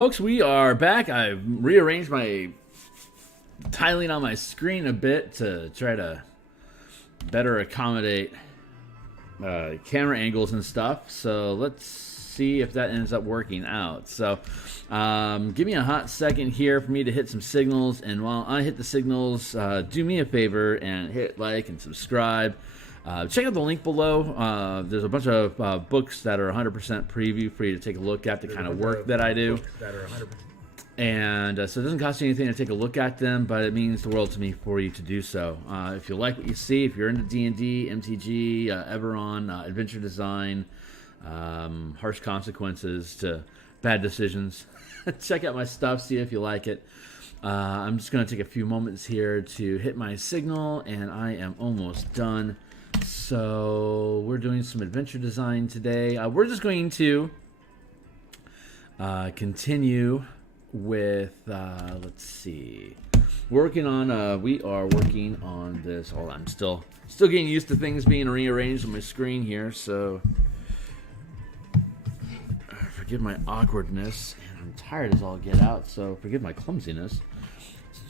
Folks, we are back. I've rearranged my tiling on my screen a bit to try to better accommodate camera angles and stuff. So let's see if that ends up working out. So give me a hot second here for me to hit some signals. And while I hit the signals, do me a favor and hit like and subscribe. Check out the link below. There's a bunch of books that are 100% preview for you to take a look at the kind of work that I do. And so it doesn't cost you anything to take a look at them, but it means the world to me for you to do so. If you like what you see, if you're into D&D, MTG, Eberron, adventure design, harsh consequences to bad decisions, check out my stuff, see if you like it. I'm just going to take a few moments here to hit my signal, and I am almost done. So we're doing some adventure design today. We're just going to continue with let's see, we are working on this. Hold on, I'm still getting used to things being rearranged on my screen here, so forgive my awkwardness. I'm tired as all get out, so forgive my clumsiness.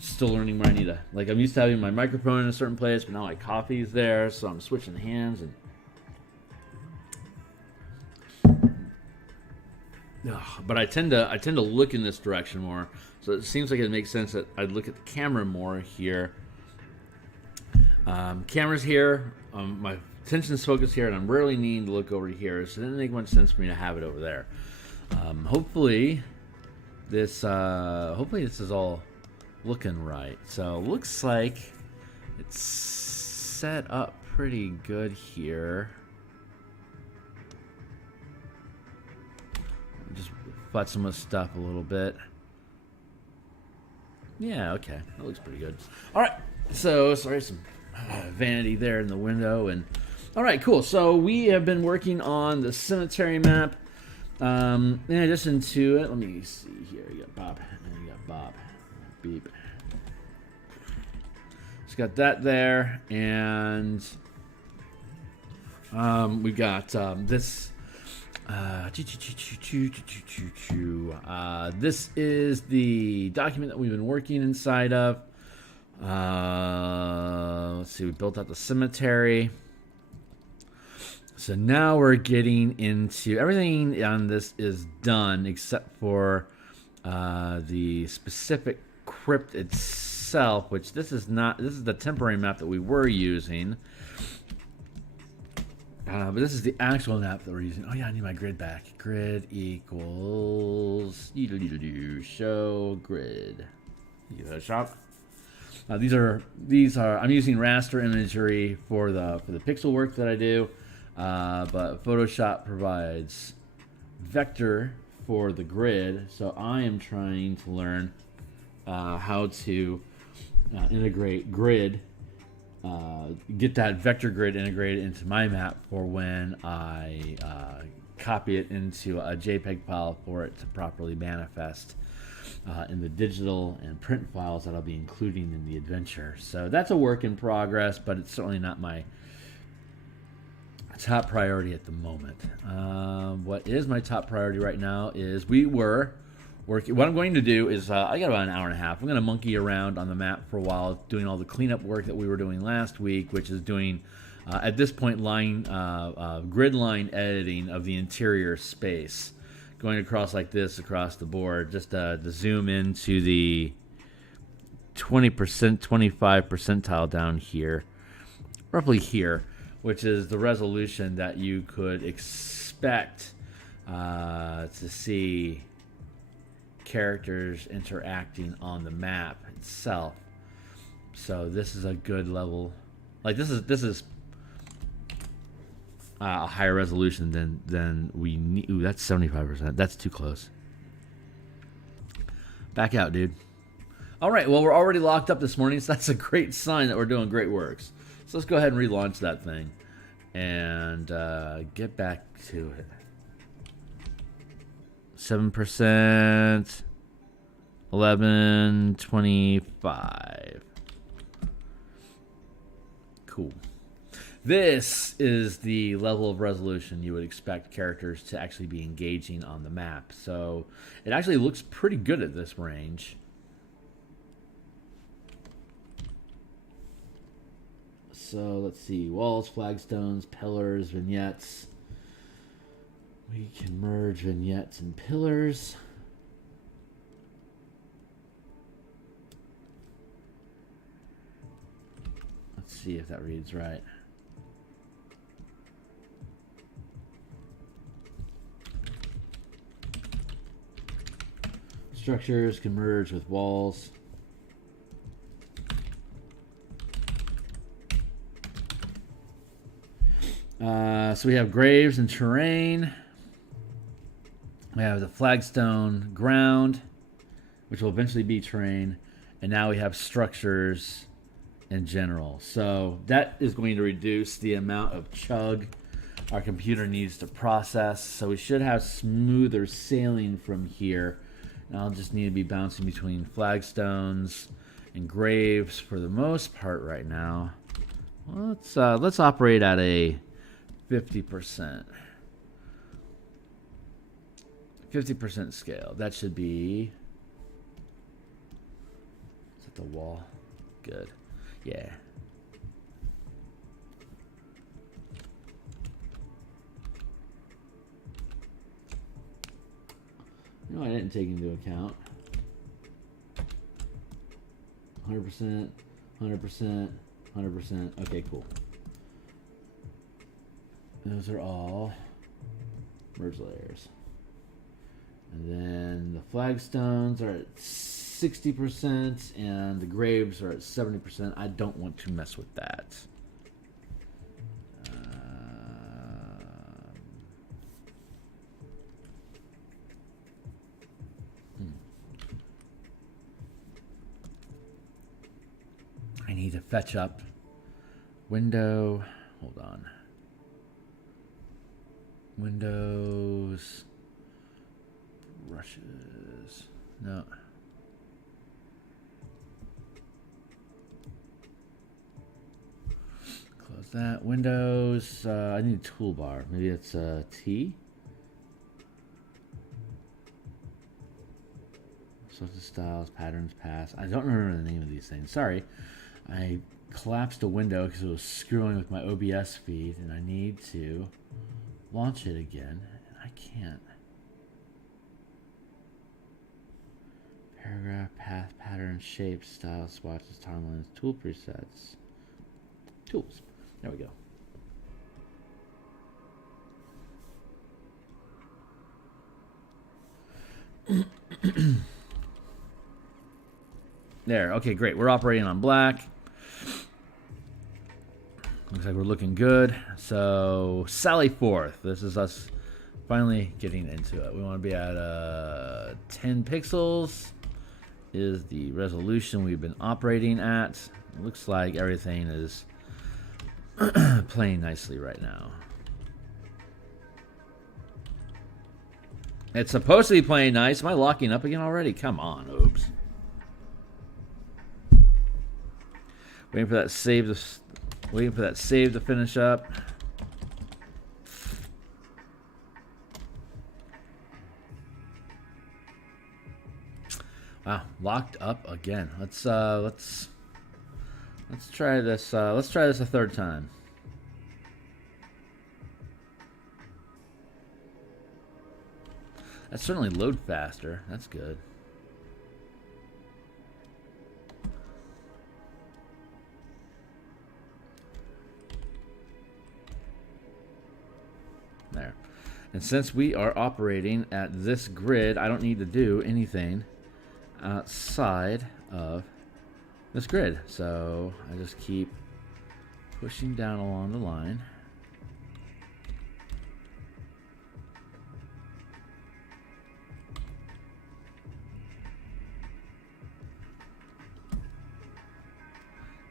Still learning where I need to, like, I'm used to having my microphone in a certain place, but now my coffee's there, so I'm switching hands. But I tend to look in this direction more, so it seems like it makes sense that I'd look at the camera more here. Camera's here, my attention's focused here, and I'm rarely needing to look over here, so it didn't make much sense for me to have it over there. Hopefully this is all looking right. So looks like it's set up pretty good here. Just fudge some of the stuff a little bit. Yeah, okay, that looks pretty good. All right, so sorry, some vanity there in the window. And all right, cool. So we have been working on the cemetery map. In addition to it, let me see here. You got Bob, and you got Bob. Beep. Just got that there, and we got this. This is the document that we've been working inside of. Let's see, we built out the cemetery. So now we're getting into everything on this is done except for the specific crypt itself, which this is the temporary map that we were using. But this is the actual map that we're using. Oh yeah, I need my grid back. Grid equals show grid. Shop. These are I'm using raster imagery for the pixel work that I do, but Photoshop provides vector for the grid. So I am trying to learn how to integrate grid. Get that vector grid integrated into my map for when I copy it into a JPEG file for it to properly manifest in the digital and print files that I'll be including in the adventure. So that's a work in progress, but it's certainly not my top priority at the moment. What is my top priority right now is what I'm going to do is, I got about an hour and a half. I'm going to monkey around on the map for a while, doing all the cleanup work that we were doing last week, which is doing, at this point, grid line editing of the interior space. Going across like this across the board, just to zoom into the 20%, 25 percentile down here, roughly here, which is the resolution that you could expect to see characters interacting on the map itself. So this is a good level. Like this is a higher resolution than we need. Ooh, that's 75%. That's too close. Back out, dude. All right, well, we're already locked up this morning, so that's a great sign that we're doing great works. So let's go ahead and relaunch that thing and get back to it. 7%, 11.25. Cool. This is the level of resolution you would expect characters to actually be engaging on the map. So it actually looks pretty good at this range. So let's see. Walls, flagstones, pillars, vignettes. We can merge vignettes and pillars. Let's see if that reads right. Structures can merge with walls. So we have graves and terrain. We have the flagstone ground, which will eventually be terrain. And now we have structures in general. So that is going to reduce the amount of chug our computer needs to process. So we should have smoother sailing from here. And I'll just need to be bouncing between flagstones and graves for the most part right now. Well, let's operate at a 50%. 50% scale. That should be... Is that the wall? Good. Yeah. No, I didn't take into account. 100%, 100%, 100%. Okay, cool. Those are all merge layers. And then the flagstones are at 60% and the graves are at 70%. I don't want to mess with that. I need to fetch up window. Hold on. Windows. Brushes. No. Close that. Windows. I need a toolbar. Maybe it's T. Social styles, patterns, paths. I don't remember the name of these things. Sorry. I collapsed a window because it was screwing with my OBS feed, and I need to launch it again. And I can't. Paragraph, path, pattern, shape, style, swatches, timelines, tool presets. Tools. There we go. There. Okay, great. We're operating on black. Looks like we're looking good. So, Sally Forth. This is us finally getting into it. We want to be at 10 pixels is the resolution we've been operating at. It looks like everything is playing nicely right now. It's supposed to be playing nice. Am I locking up again already? Come on, oops. Waiting for that save to finish up. Wow, locked up again. Let's try this. Let's try this a third time. That certainly load faster. That's good. There. And since we are operating at this grid, I don't need to do anything outside of this grid. So I just keep pushing down along the line.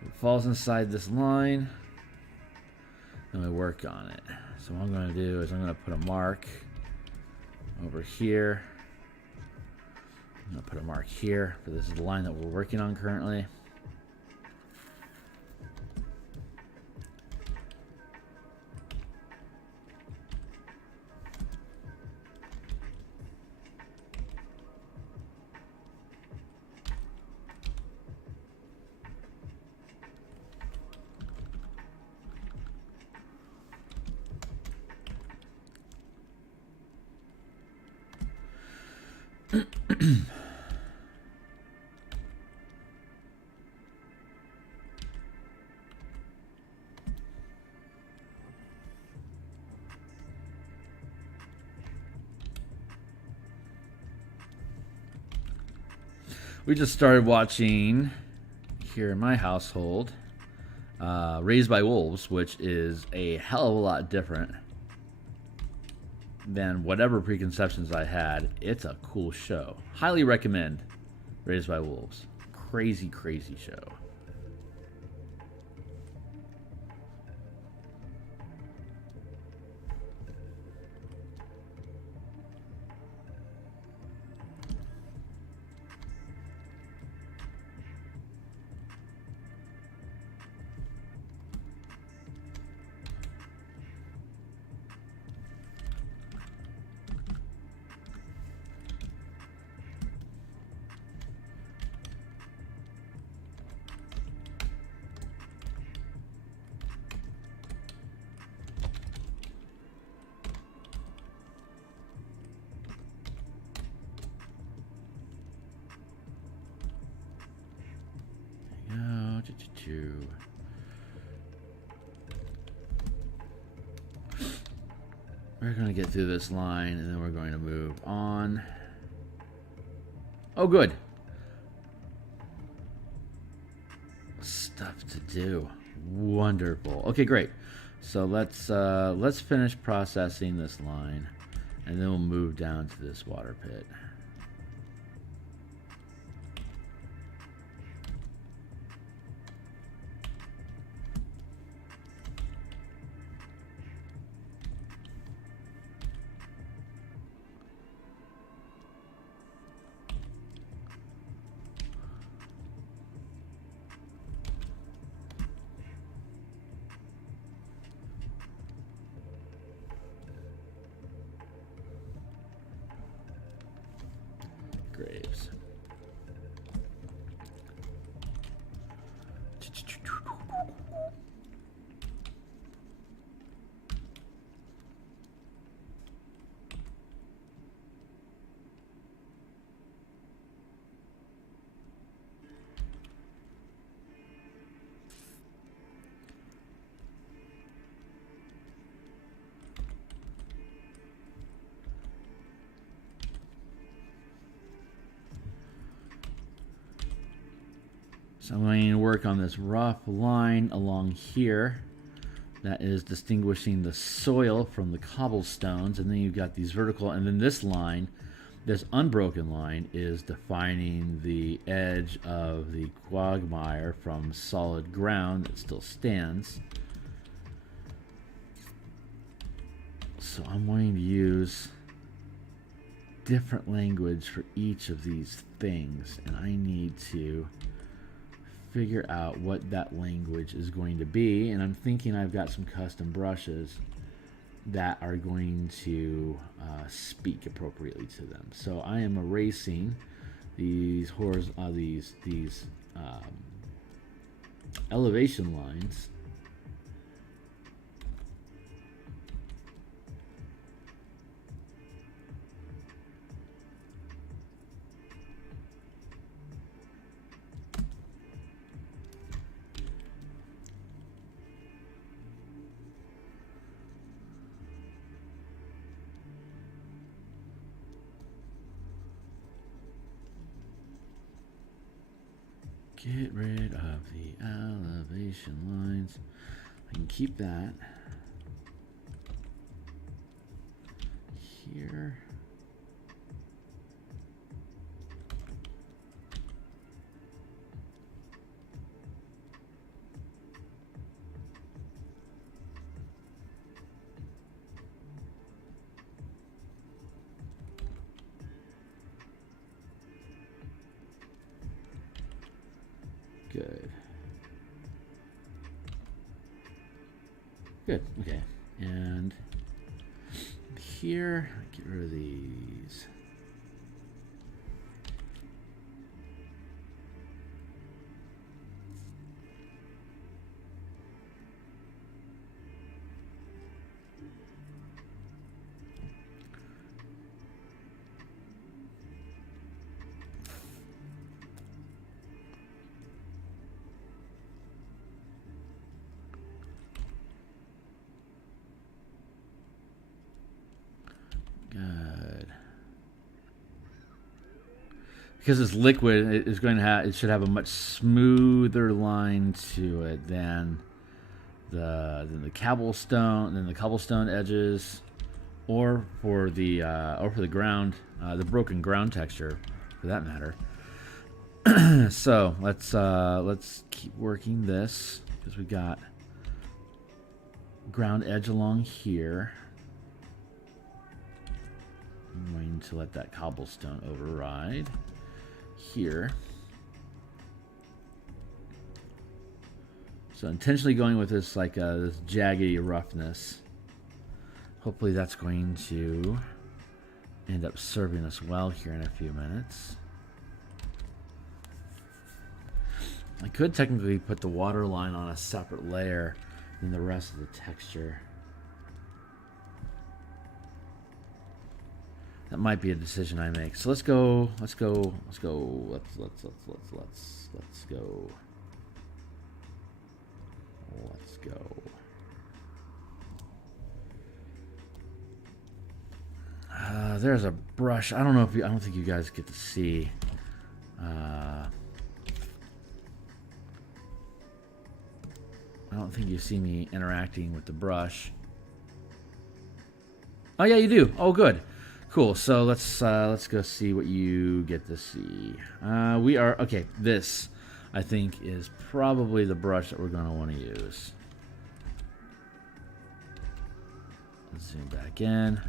It falls inside this line, and we work on it. So what I'm going to do is I'm going to put a mark over here. I'm going to put a mark here, but this is the line that we're working on currently. We just started watching here in my household Raised by Wolves, which is a hell of a lot different than whatever preconceptions I had. It's a cool show. Highly recommend Raised by Wolves. Crazy, crazy show. We're going to get through this line, and then we're going to move on. Oh, good. Stuff to do. Wonderful. Okay, great. So let's finish processing this line, and then we'll move down to this water pit. Graves. So I'm going to work on this rough line along here that is distinguishing the soil from the cobblestones, and then you've got these vertical, and then this line, this unbroken line, is defining the edge of the quagmire from solid ground that still stands. So I'm wanting to use different language for each of these things, and I need to figure out what that language is going to be, and I'm thinking I've got some custom brushes that are going to speak appropriately to them. So I am erasing these elevation lines. Get rid of the elevation lines. I can keep that here. Good. Good. Okay. And here, get rid of these. because it's liquid, it is going to have, it should have a much smoother line to it than the cobblestone edges, or for the ground, the broken ground texture, for that matter. So let's keep working this, because we got ground edge along here. I'm going to let that cobblestone override here. So intentionally going with this this jaggedy roughness. Hopefully that's going to end up serving us well here in a few minutes. I could technically put the water line on a separate layer than the rest of the texture. That might be a decision I make. So let's go. Let's go. There's a brush. I don't know if I don't think you guys get to see. I don't think you see me interacting with the brush. Oh yeah, you do. Oh good, cool. So let's go see what you get to see. We are okay. This, I think, is probably the brush that we're going to want to use. Let's zoom back in.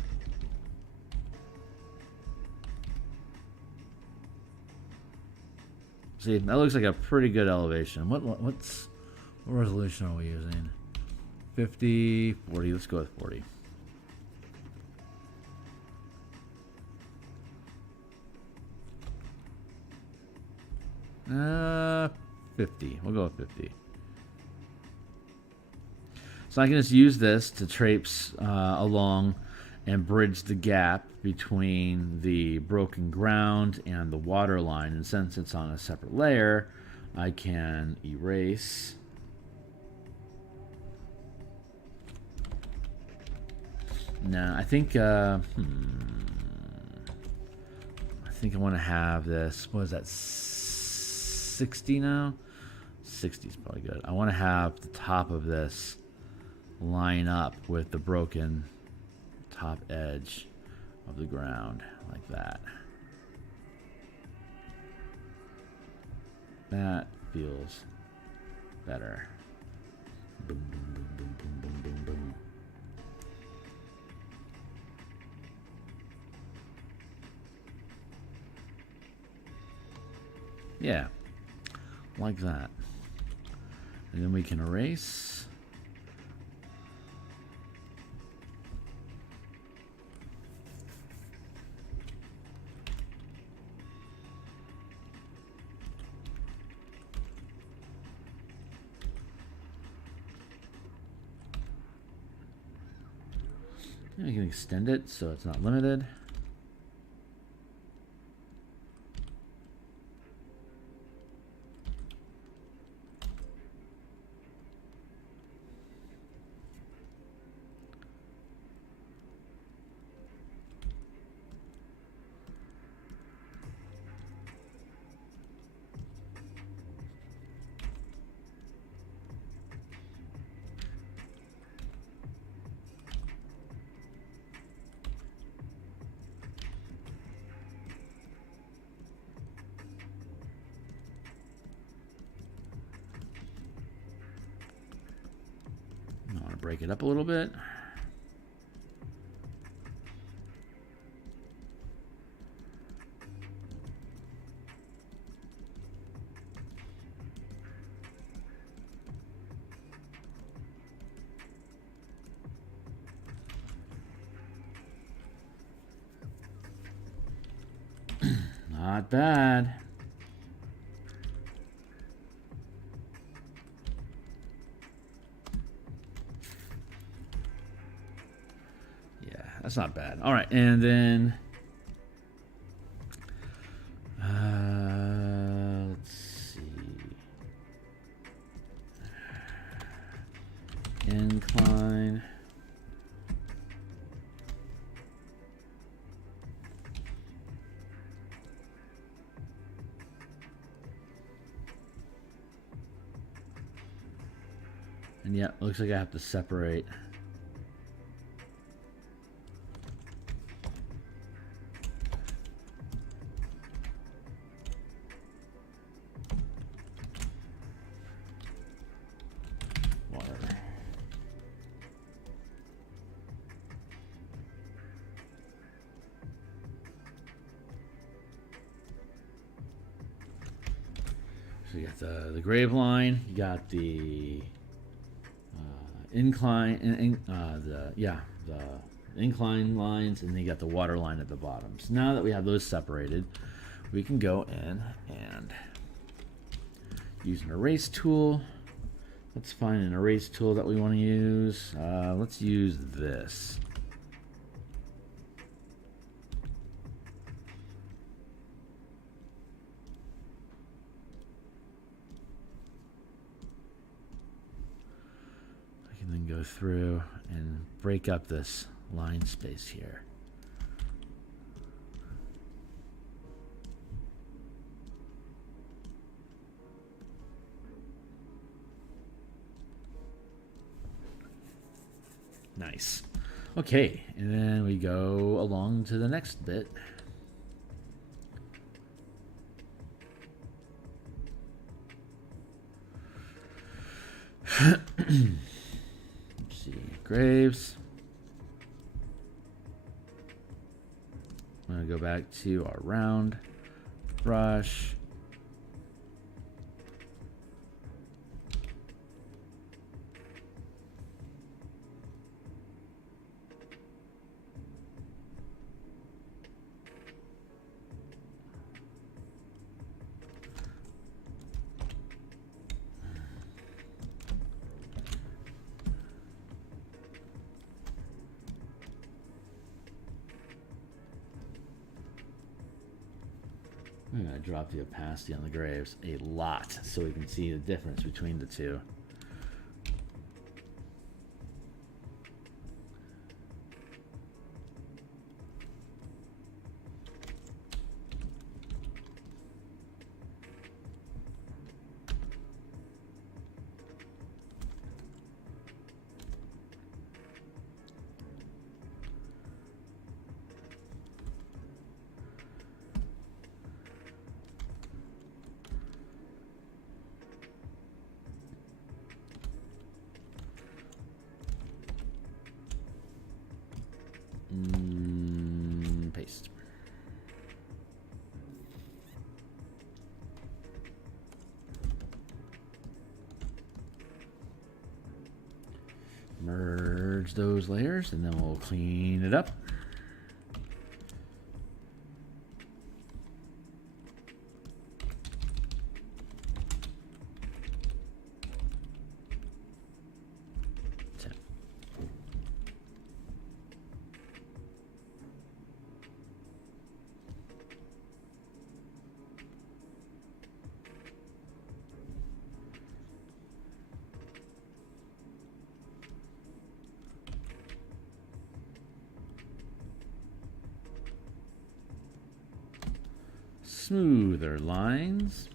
See, that looks like a pretty good elevation. What resolution are we using? 50, 40. Let's go with 40. Uh, 50. We'll go with 50. So I can just use this to traipse along and bridge the gap between the broken ground and the water line. And since it's on a separate layer, I can erase. Now, I think I want to have this. What is that? 60 now? 60 is probably good. I want to have the top of this line up with the broken top edge of the ground, like that. That feels better. Boom, boom, boom, boom, boom, boom, boom, boom. Yeah, like that. And then we can erase. You can extend it so it's not limited. Break it up a little bit. Not bad. That's not bad. All right, and then let's see. Incline. And yeah, looks like I have to separate. Water. So you got the grave line, you got the incline, the incline lines, and then you got the water line at the bottom. So now that we have those separated, we can go in and use an erase tool. Let's find an erase tool that we want to use. Let's use this. And then go through and break up this line space here. Nice. Okay, and then we go along to the next bit. Graves. I'm going to go back to our round brush. I'm going to drop the opacity on the graves a lot so we can see the difference between the two. Paste. Merge those layers and then we'll clean it up. Smoother lines.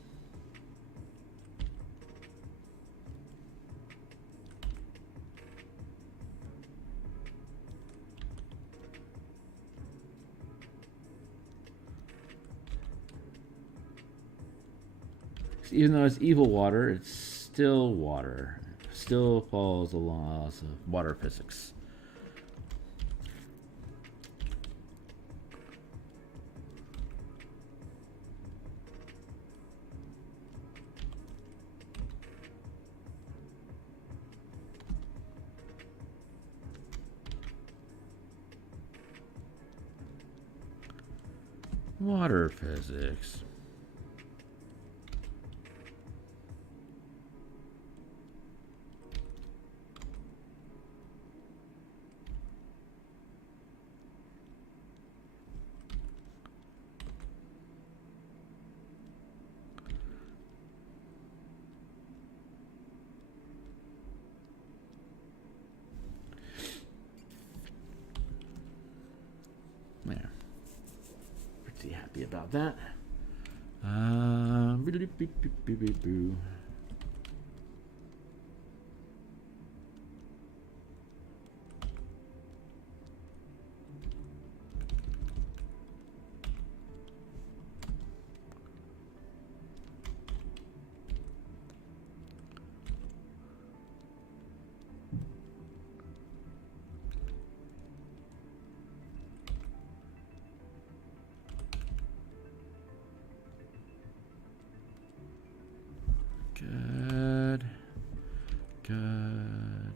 Even though it's evil water, it's still water. Still follows the laws of water physics. Water physics. There. Pretty happy about that. Good. Good.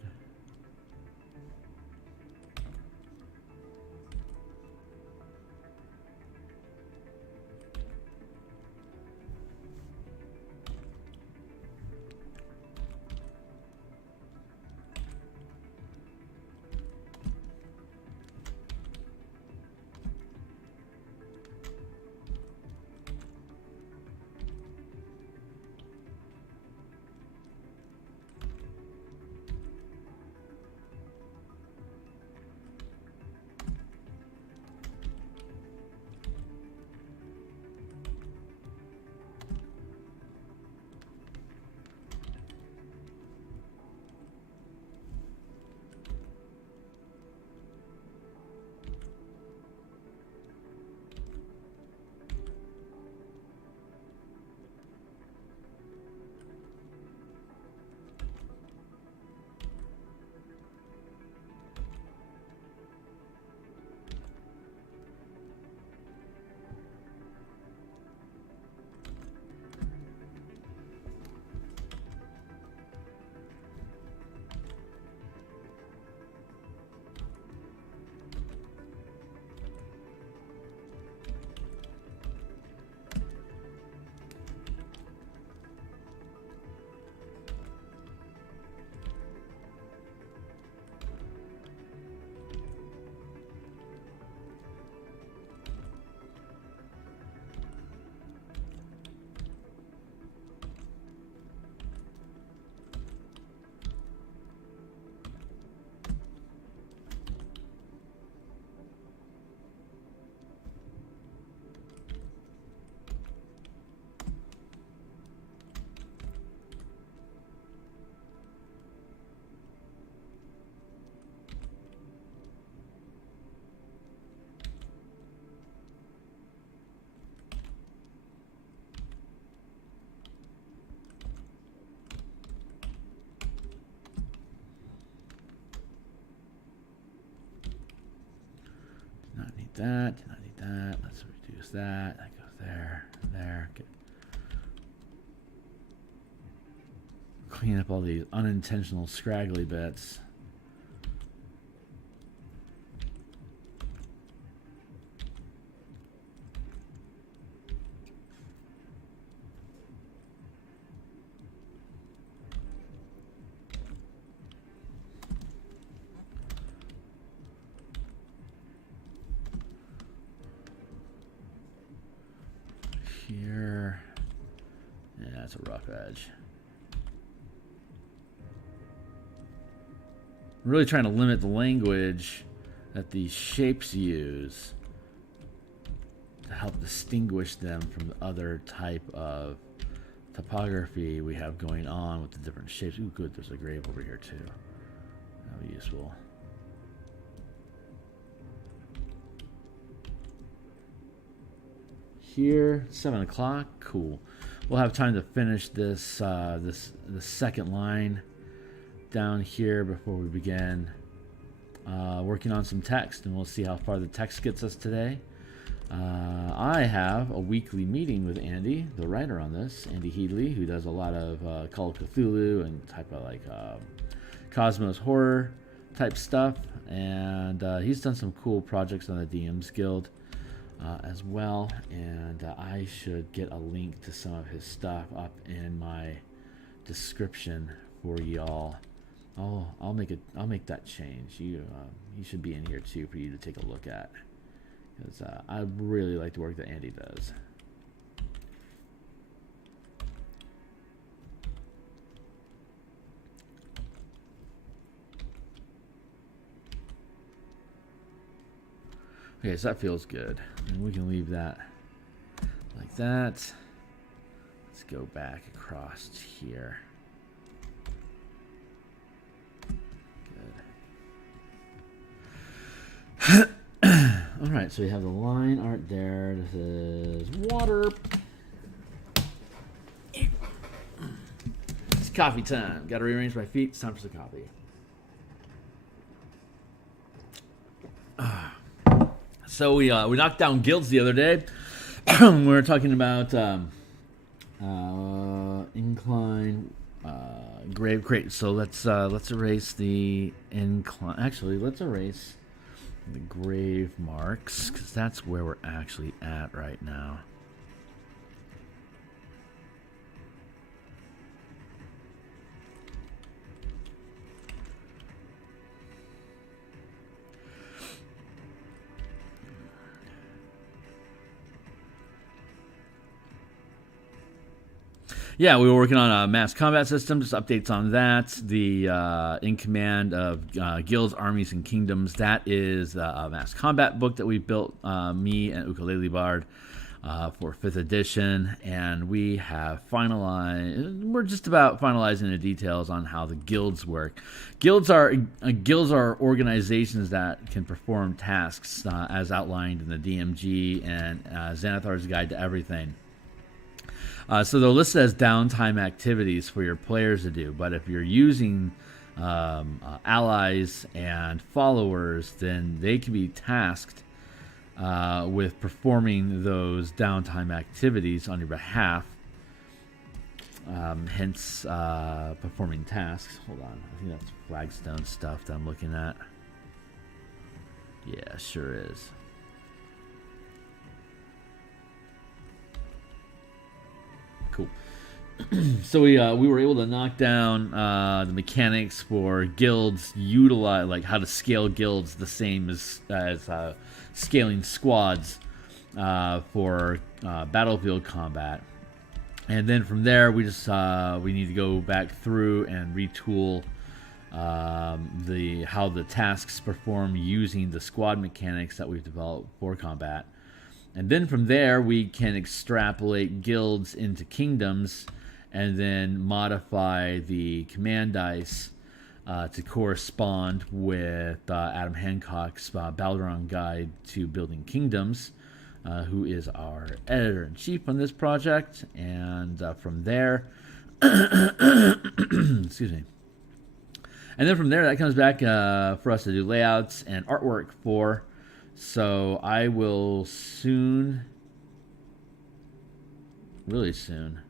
That, did not need that. Let's reduce that. That goes there, there. Good. Clean up all these unintentional scraggly bits. Here, yeah, that's a rough edge. I'm really trying to limit the language that these shapes use to help distinguish them from the other type of topography we have going on with the different shapes. Ooh, good, there's a grave over here too. That'll be useful. Here, 7 o'clock. Cool. We'll have time to finish this the second line down here before we begin working on some text, and we'll see how far the text gets us today. I have a weekly meeting with Andy, the writer on this, Andy Headley, who does a lot of Call of Cthulhu and type of like Cosmos horror type stuff, and he's done some cool projects on the DMsGuild. As well, and I should get a link to some of his stuff up in my description for y'all. I'll make that change. You should be in here too for you to take a look at, because I really like the work that Andy does. Okay, so that feels good. And we can leave that like that. Let's go back across here. Good. All right, so we have the line art there. This is water. It's coffee time. Got to rearrange my feet. It's time for some coffee. So we knocked down guilds the other day. We were talking about Incline, grave. Great. So let's erase the incline. Actually, let's erase the grave marks because that's where we're actually at right now. Yeah, we were working on a mass combat system, just updates on that. The In Command of Guilds, Armies, and Kingdoms. That is a mass combat book that we built, me and Ukulele Bard, for 5th edition. And we have finalized, we're just about finalizing the details on how the guilds work. Guilds are organizations that can perform tasks as outlined in the DMG and Xanathar's Guide to Everything. So they're listed as downtime activities for your players to do. But if you're using allies and followers, then they can be tasked with performing those downtime activities on your behalf. Hence, performing tasks. Hold on. I think that's flagstone stuff that I'm looking at. Yeah, sure is. Cool. So we were able to knock down the mechanics for guilds, utilize like how to scale guilds the same as scaling squads for battlefield combat, and then from there we just we need to go back through and retool how the tasks perform using the squad mechanics that we've developed for combat. And then from there, we can extrapolate guilds into kingdoms and then modify the command dice to correspond with Adam Hancock's Billiion Guide to Building Kingdoms, who is our editor-in-chief on this project. And from there, excuse me. And then from there, that comes back for us to do layouts and artwork for. So I will soon, really soon,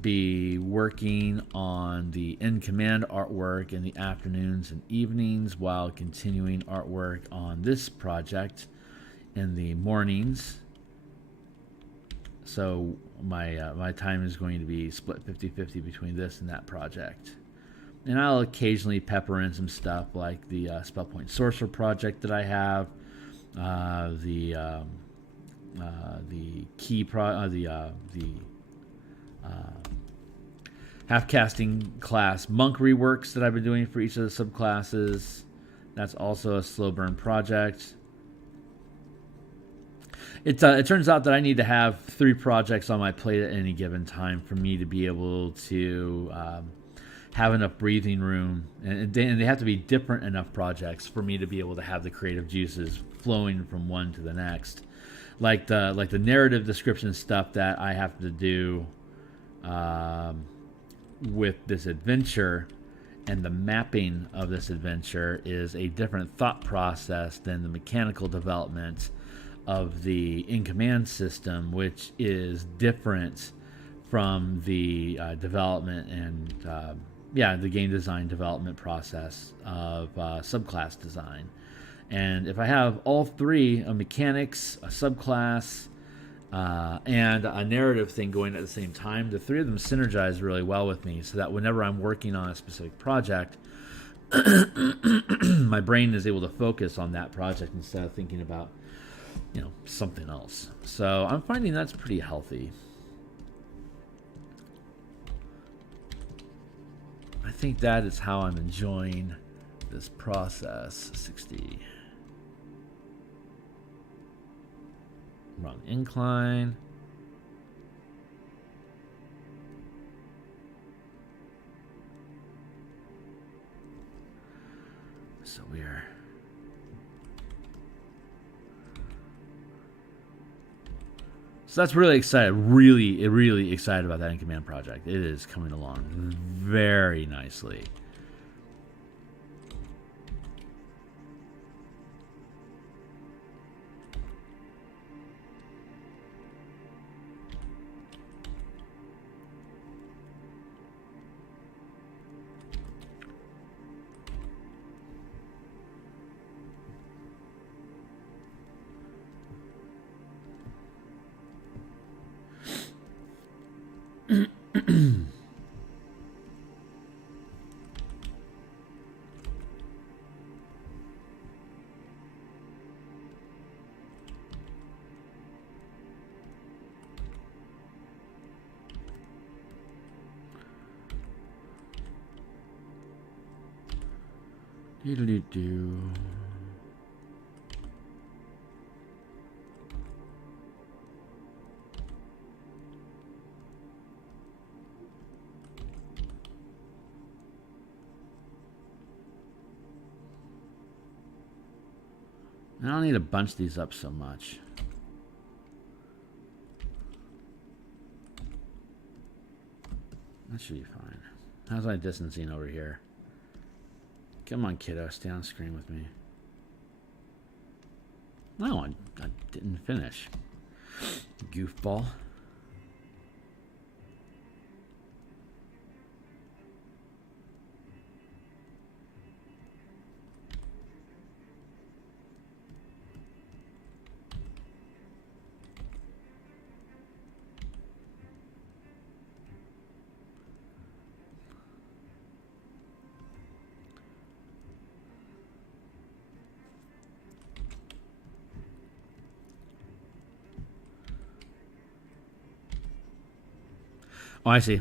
be working on the in-command artwork in the afternoons and evenings while continuing artwork on this project in the mornings. So my time is going to be split 50-50 between this and that project. And I'll occasionally pepper in some stuff like the Spellpoint Sorcerer project that I have, the half-casting class monk reworks that I've been doing for each of the subclasses. That's also a slow burn project. It turns out that I need to have 3 projects on my plate at any given time for me to be able to have enough breathing room, and they have to be different enough projects for me to be able to have the creative juices flowing from one to the next. Like the narrative description stuff that I have to do with this adventure, and the mapping of this adventure is a different thought process than the mechanical development of the in-command system, which is different from the development and the game design development process of subclass design. And if I have all 3, a mechanics, a subclass, and a narrative thing going at the same time, the 3 of them synergize really well with me, so that whenever I'm working on a specific project, my brain is able to focus on that project instead of thinking about, something else. So I'm finding that's pretty healthy. I think that is how I'm enjoying this process. 60. Wrong incline. So we're that's really excited. Really excited about that in command project. It is coming along very nicely. Doodly-doo. I don't need to bunch these up so much. That should be fine. How's my distancing over here? Come on, kiddo. Stay on screen with me. No, I didn't finish. Goofball. Oh, I see.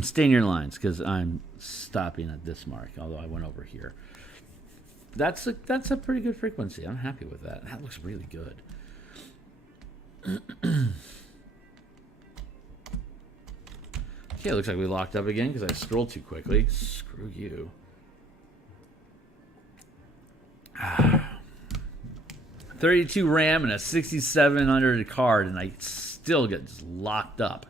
Stay in your lines because I'm stopping at this mark, although I went over here. That's a pretty good frequency. I'm happy with that. That looks really good. Okay, it looks like we locked up again because I scrolled too quickly. Screw you. 32 RAM and a 6700 card, and I still get just locked up.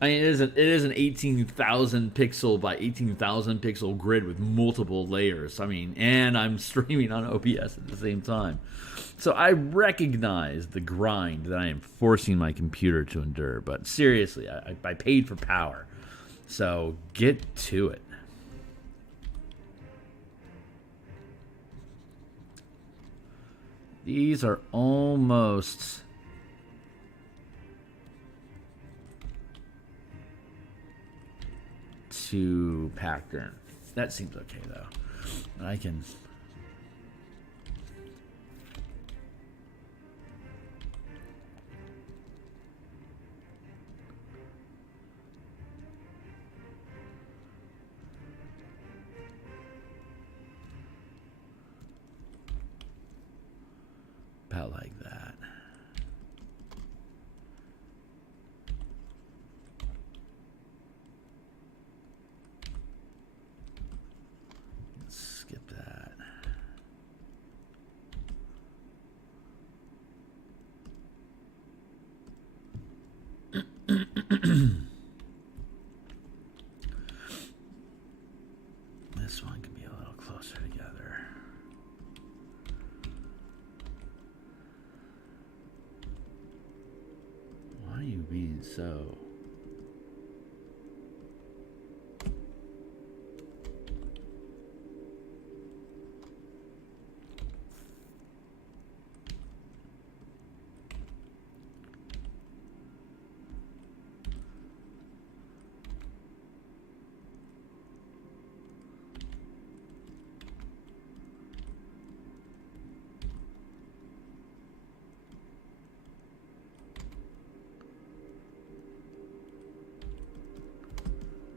I mean, it is an 18,000 pixel by 18,000 pixel grid with multiple layers. I mean, and I'm streaming on OBS at the same time. So I recognize the grind that I am forcing my computer to endure. But seriously, I paid for power. So get to it. These are almost... to pattern. That seems okay though. I can... about like that. Skip that. This one can be a little closer together. Why are you being so...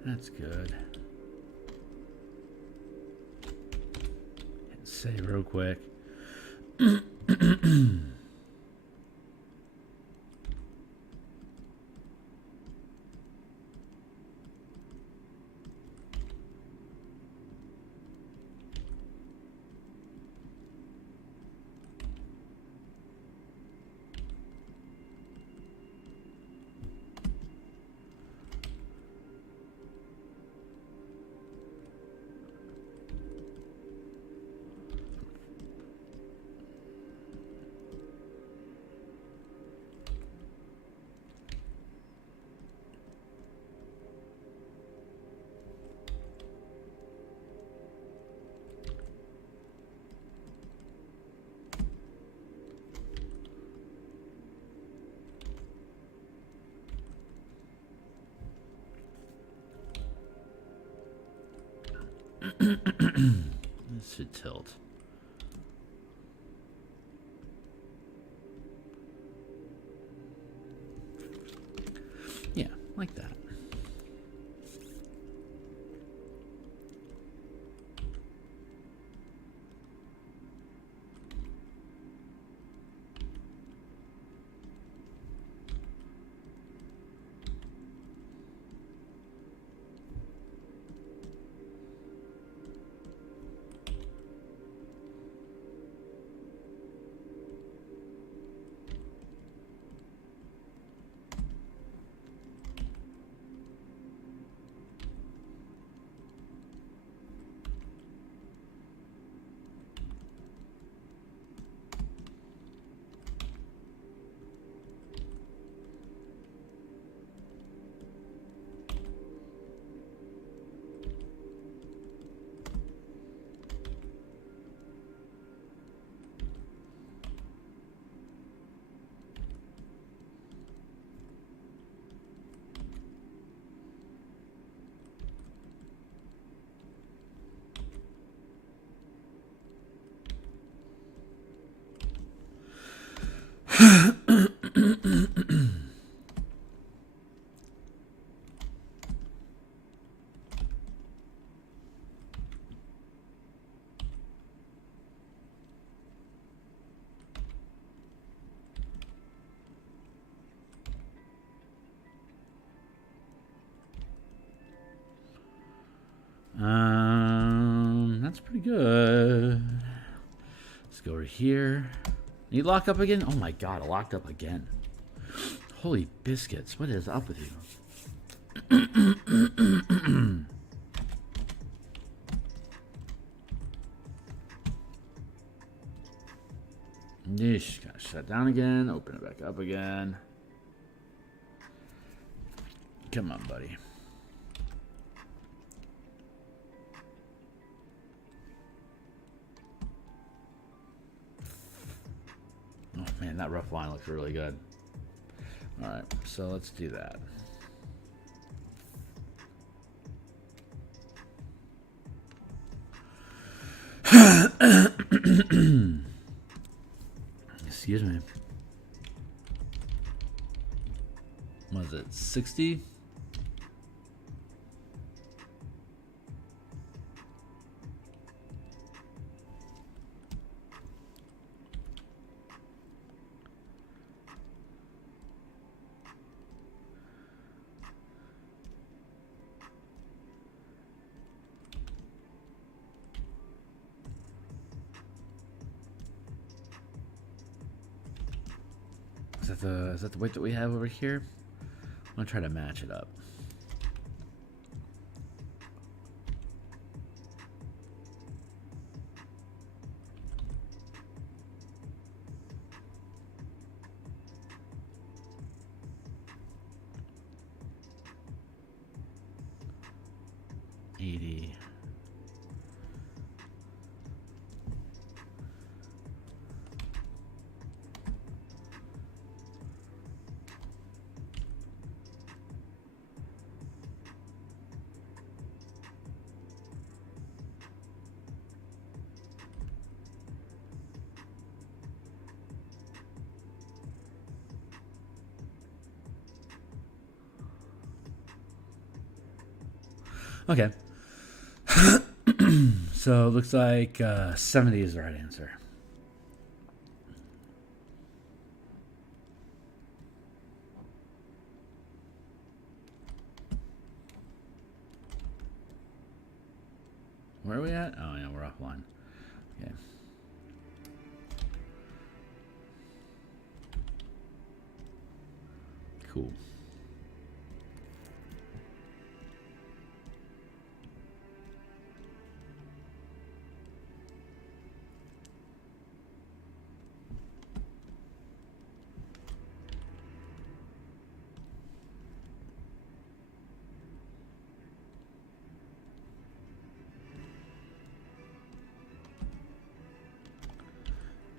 That's good. Hit save real quick. This should tilt. Yeah, like that. good. Let's go over here. You lock up again? Oh my god, I locked up again. Holy biscuits, what is up with you? Yeesh, gotta shut down again, open it back up again. Come on, buddy. Oh man, that rough line looks really good. Alright, so let's do that. Excuse me. What is it, 60? Is that the weight that we have over here? I'm gonna try to match it up. Okay. So it looks like 70 is the right answer. Where are we at? Oh yeah, we're offline. Okay. Cool.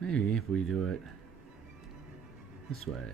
Maybe if we do it this way.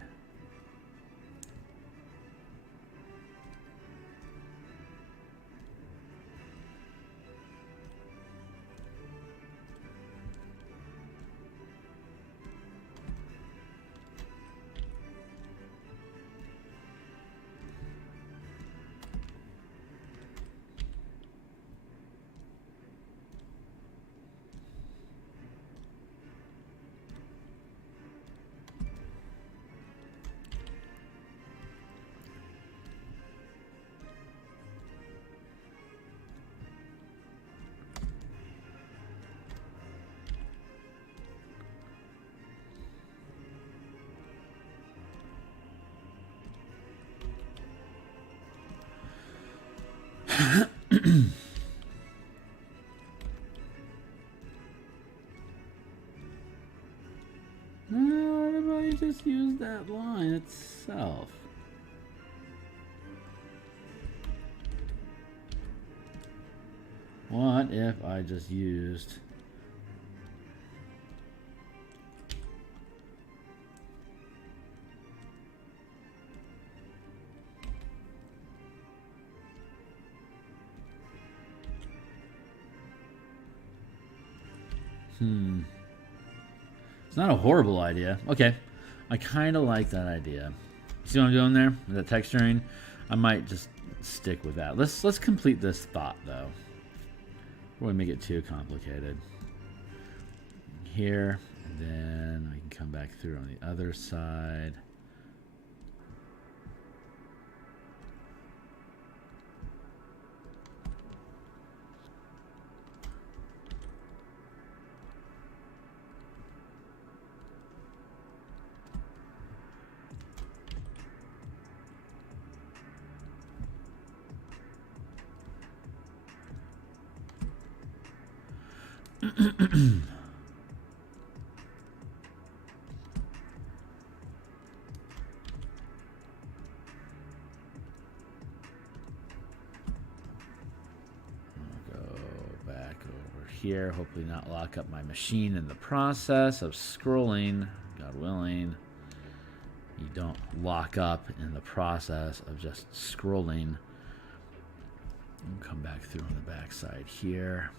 What if I just use that line itself? What if I just used It's not a horrible idea. Okay. I kind of like that idea. See what I'm doing there? The texturing? I might just stick with that. Let's complete this thought though. Before we make it too complicated. Here, and then we can come back through on the other side. Here, hopefully not lock up my machine in the process of scrolling. God willing, you don't lock up in the process of just scrolling. And come back through on the back side here.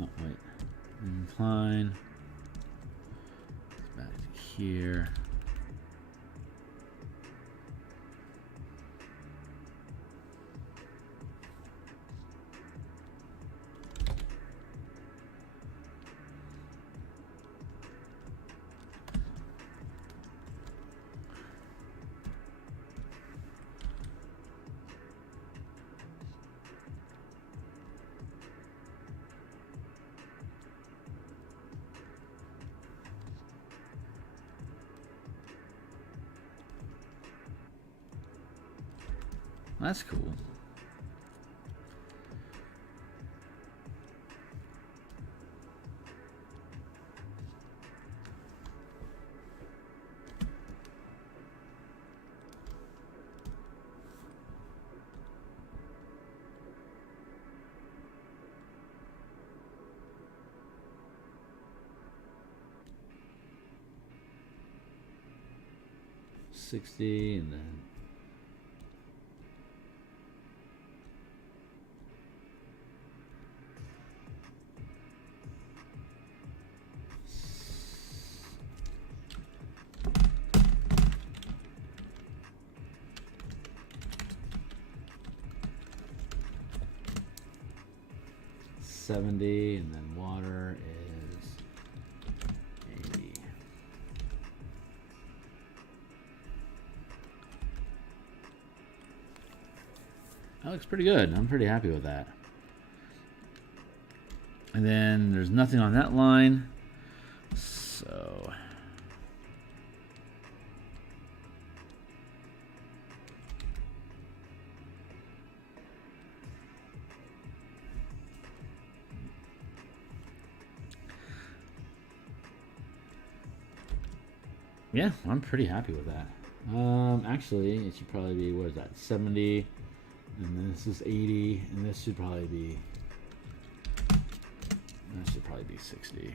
Oh, wait. Incline. Back to here. That's cool. $60 and then $70, and then water is $80. That looks pretty good. I'm pretty happy with that. And then there's nothing on that line. So yeah, I'm pretty happy with that. Actually, it should probably be, what is that, 70, and then this is 80, and this should probably be, that should probably be 60.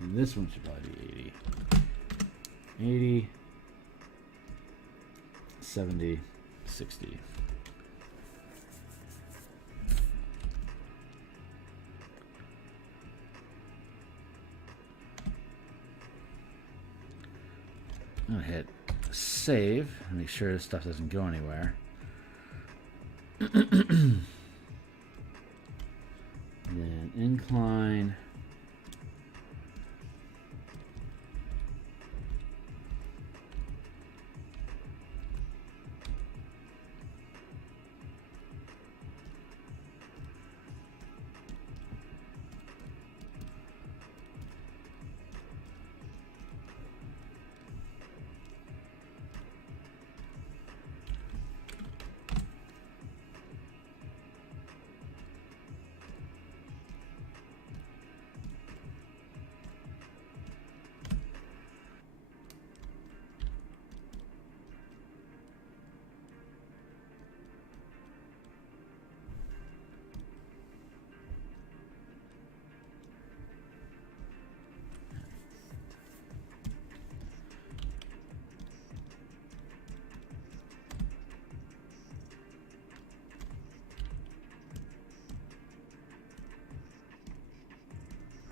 And this one should probably be 80. 80, 70, 60. I'm gonna hit save and make sure this stuff doesn't go anywhere. And then incline.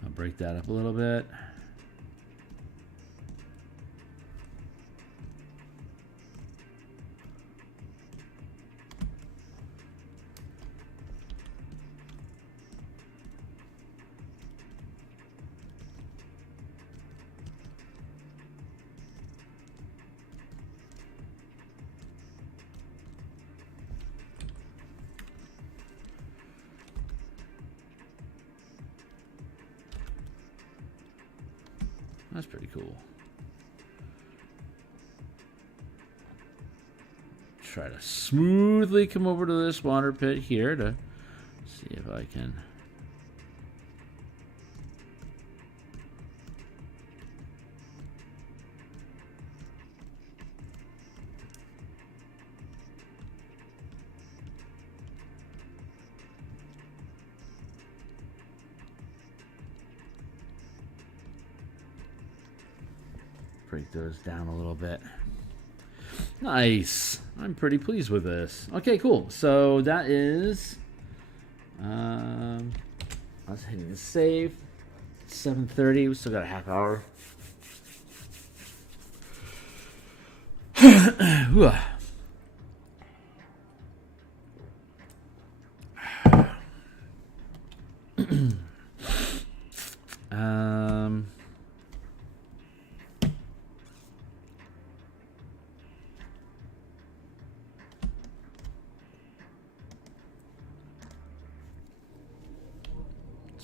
I'll break that up a little bit. That's pretty cool. Try to smoothly come over to this water pit here to see if I can. Break those down a little bit. Nice. I'm pretty pleased with this. Okay, cool. So that is I was hitting the save. 7:30. We still got a half hour.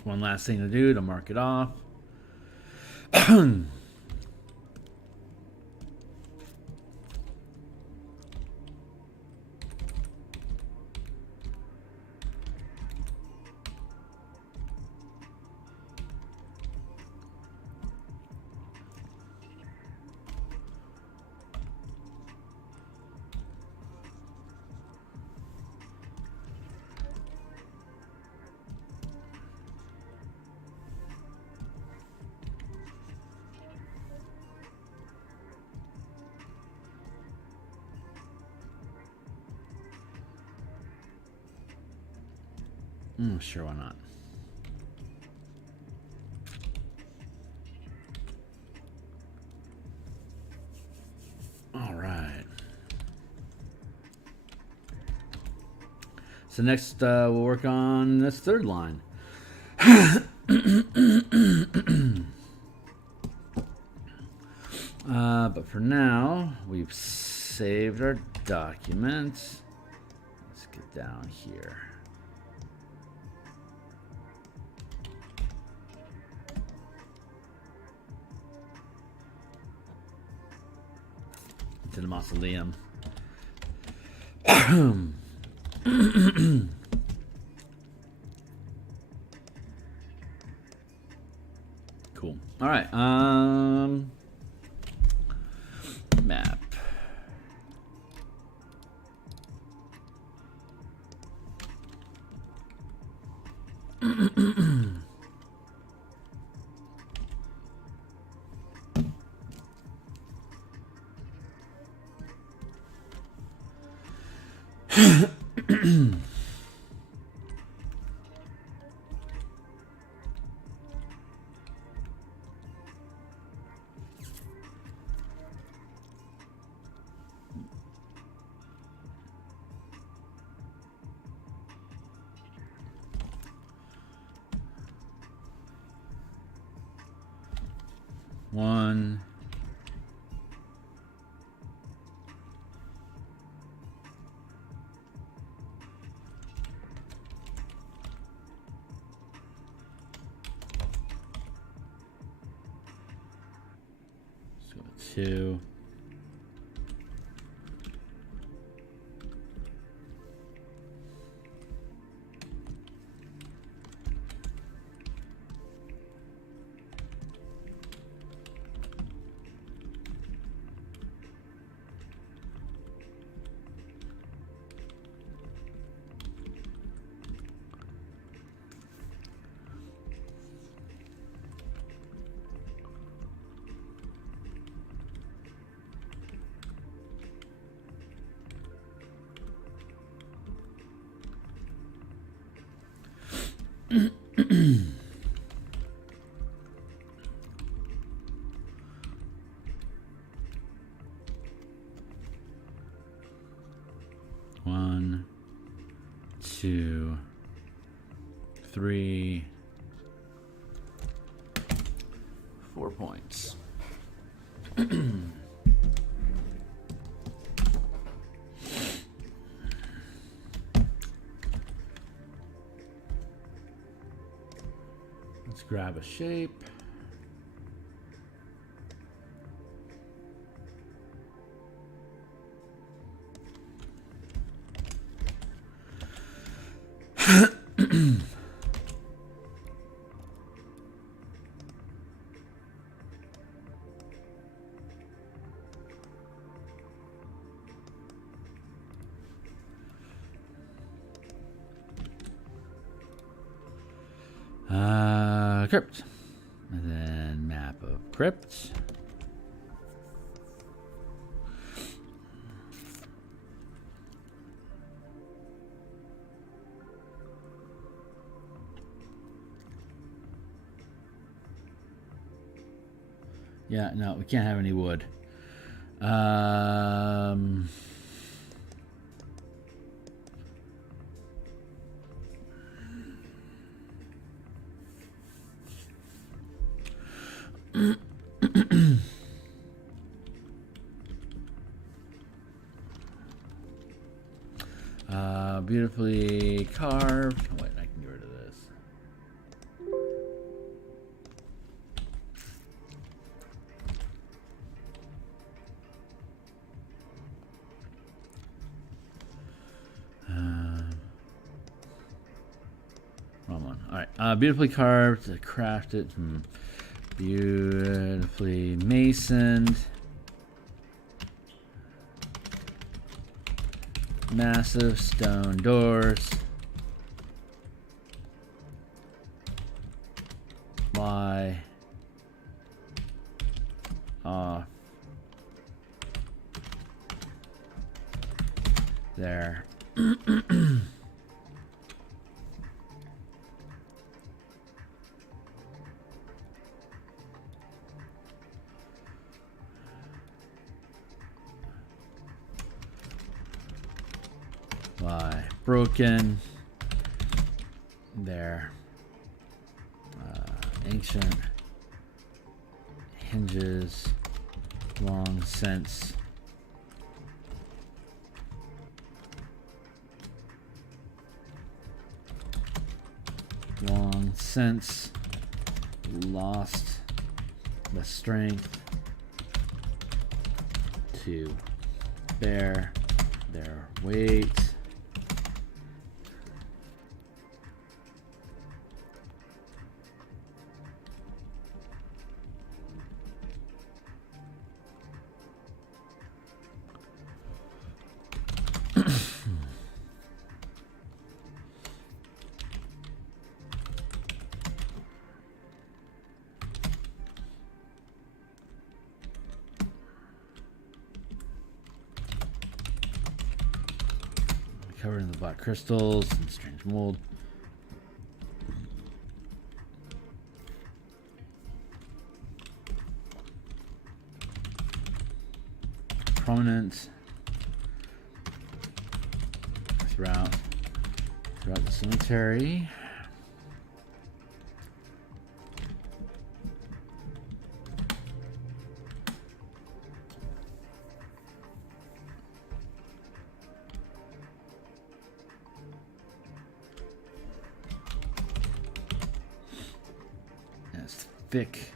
One last thing to do to mark it off. Sure, why not? All right. So next we'll work on this third line. But for now, we've saved our document. Let's get down here. To the mausoleum. Cool. All right. Map. One. So 2. One, 2, 3, 4 points. Let's grab a shape. Crypt. And then map of crypt. Yeah, no, we can't have any wood. Beautifully carved. Wait, I can get rid of this. Wrong one. All right. Beautifully carved, crafted, beautifully masoned. Massive stone doors. Lie off there. Lie broken there. Ancient hinges long since lost the strength to bear their weight. Covered in the black crystals and strange mold. Prominent throughout the cemetery. It's thick.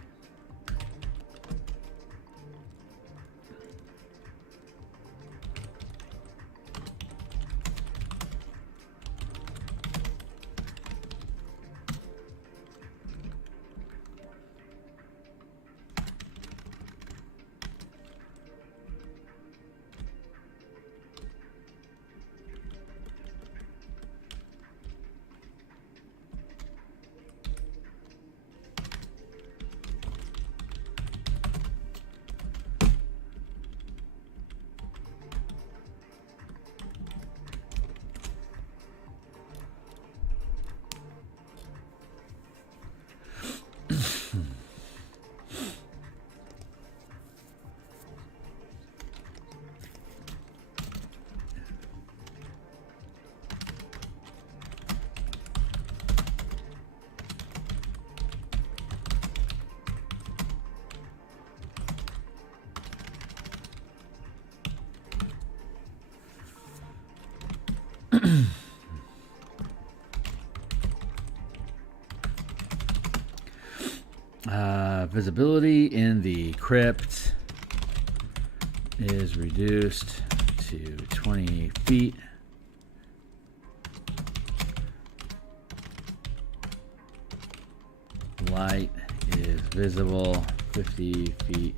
Visibility in the crypt is reduced to 20 feet. light is visible 50 feet.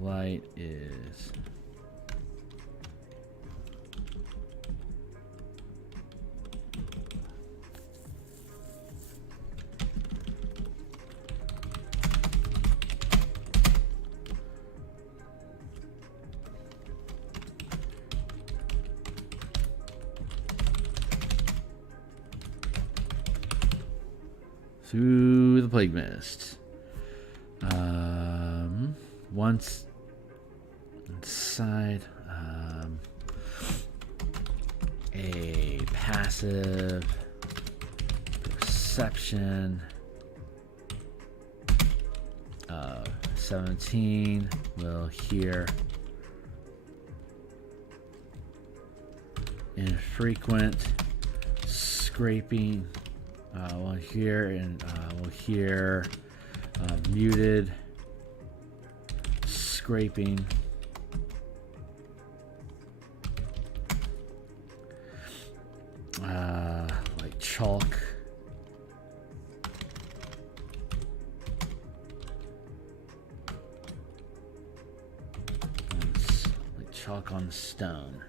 Light is through the plague mist. Once inside, a passive perception of 17 will hear infrequent scraping. We'll hear muted scraping. Like chalk. Like chalk on stone.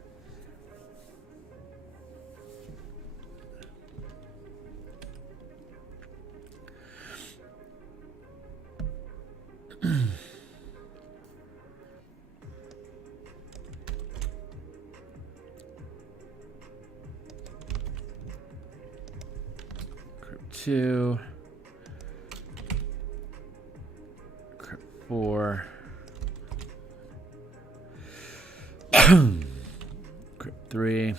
Crypt 2. Crypt 4. Crypt 3.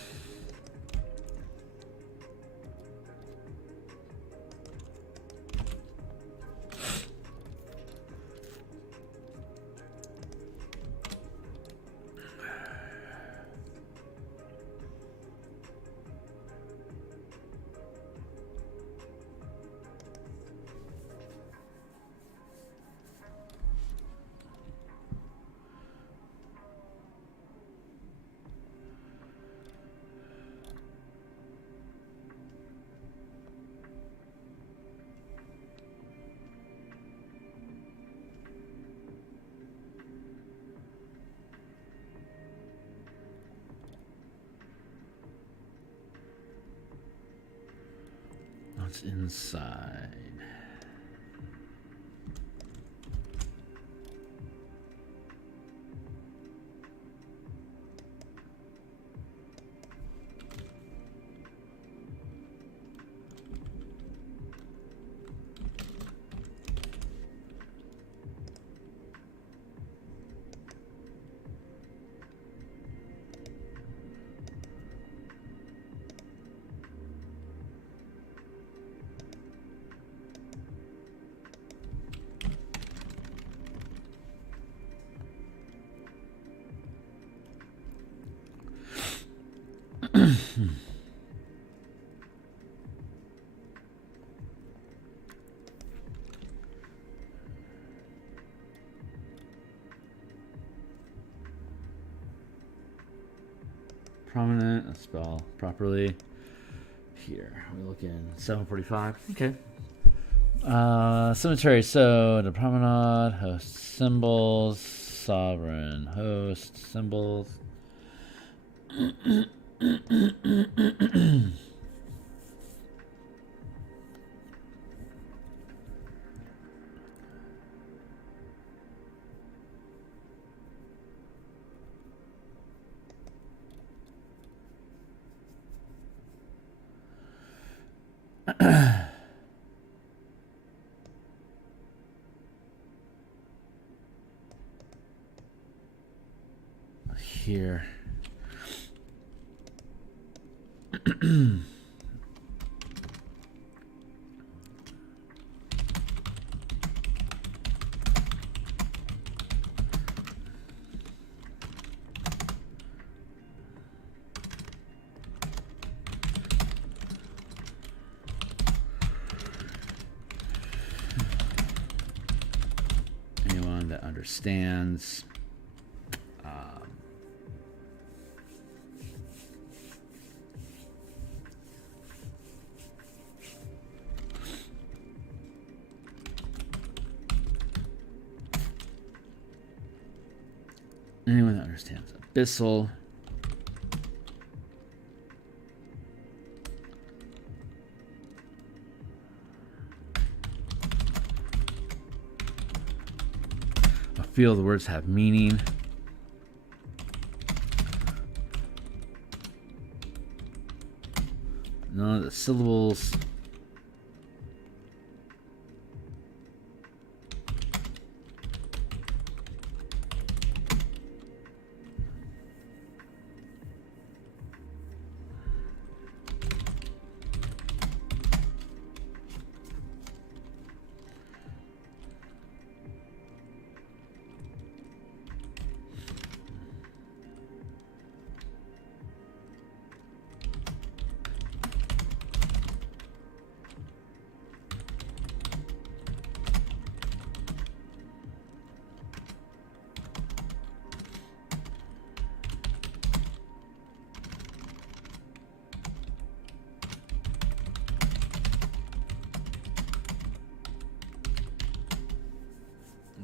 What's inside? Prominent, a spell properly. Here, we look in 745. Okay. Cemetery. So the promenade, host symbols, sovereign host symbols. Here. Anyone that understands understands abyssal. I feel the words have meaning. None of the syllables.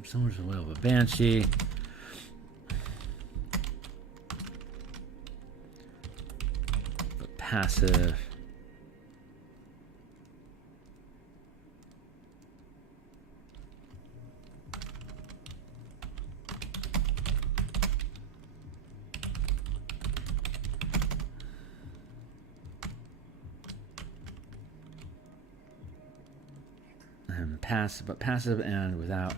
Somewhere's the will of a banshee. But passive. And passive, but passive and without.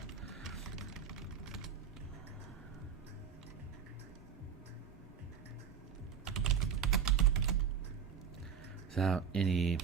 Without any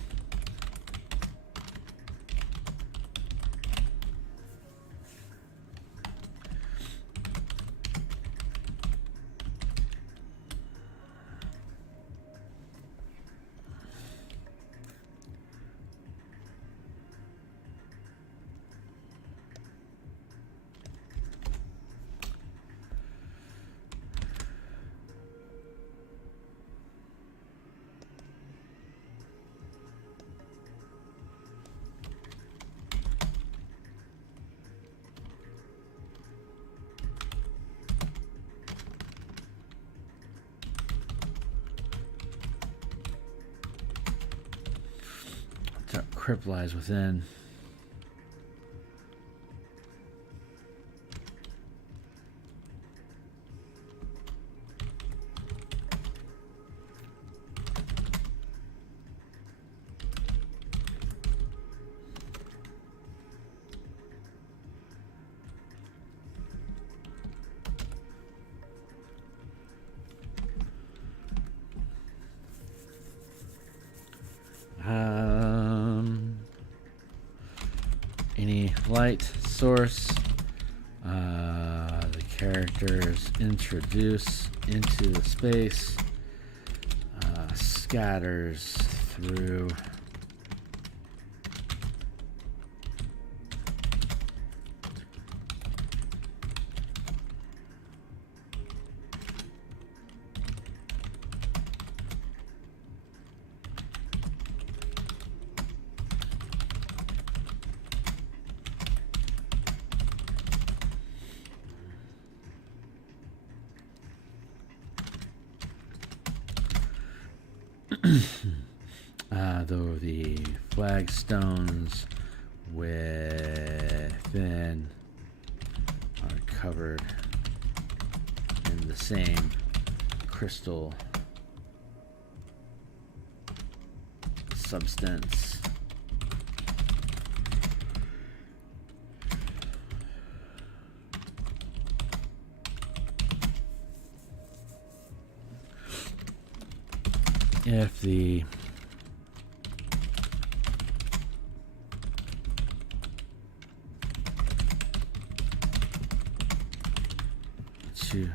crypt lies within. Any light source the characters introduce into the space scatters through though the flagstones within are covered in the same crystal substance.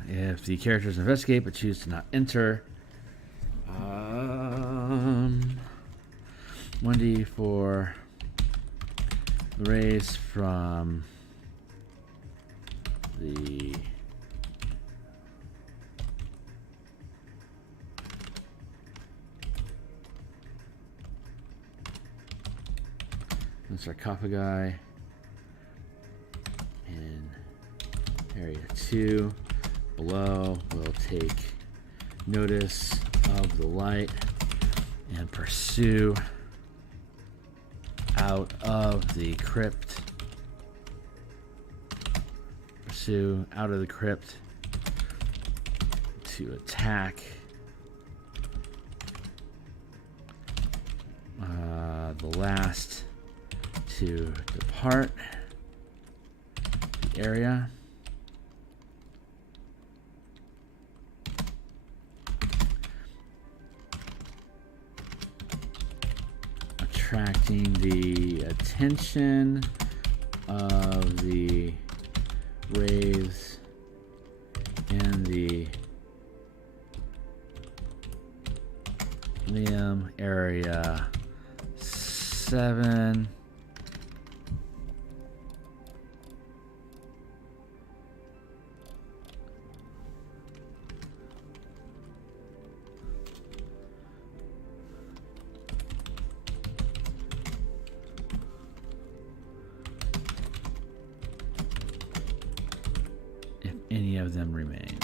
If the characters investigate but choose to not enter, 1d for the raise from the sarcophagi in area 2 below will take notice of the light and pursue out of the crypt. Pursue out of the crypt to attack the last to depart the area. Attracting the attention of the waves in the Billiion area 7. If any of them remain.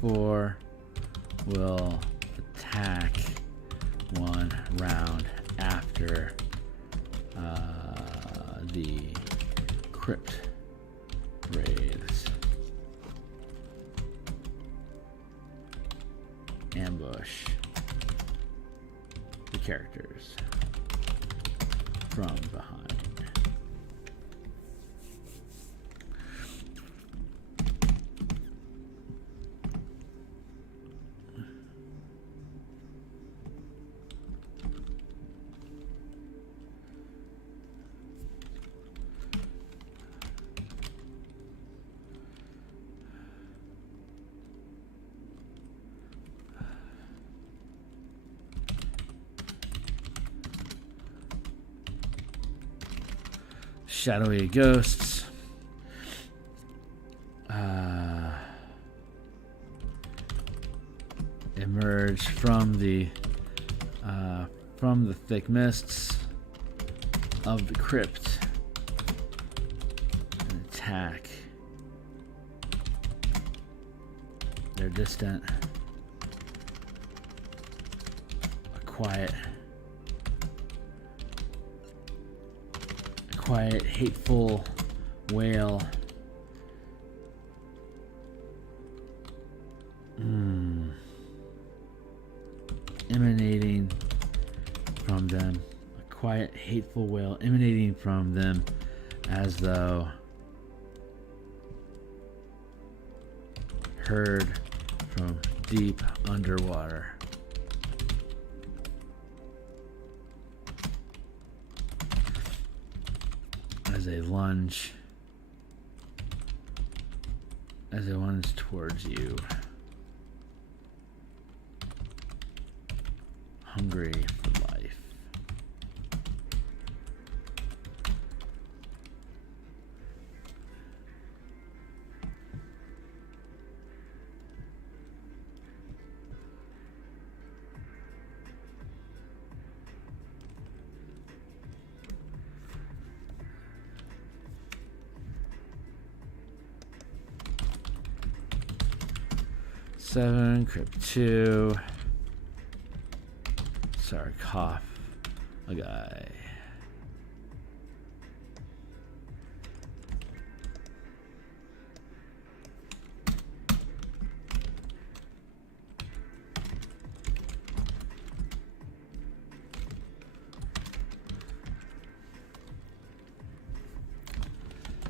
Four will attack one round after the crypt raves. Ambush the characters from behind. Shadowy ghosts emerge from the thick mists of the crypt and attack. They're distant, a quiet, hateful wail. Emanating from them. A quiet, hateful wail emanating from them as though heard from deep underwater. As they lunge towards you, hungry for life. Seven, crypt 2. Sorry, cough. A guy.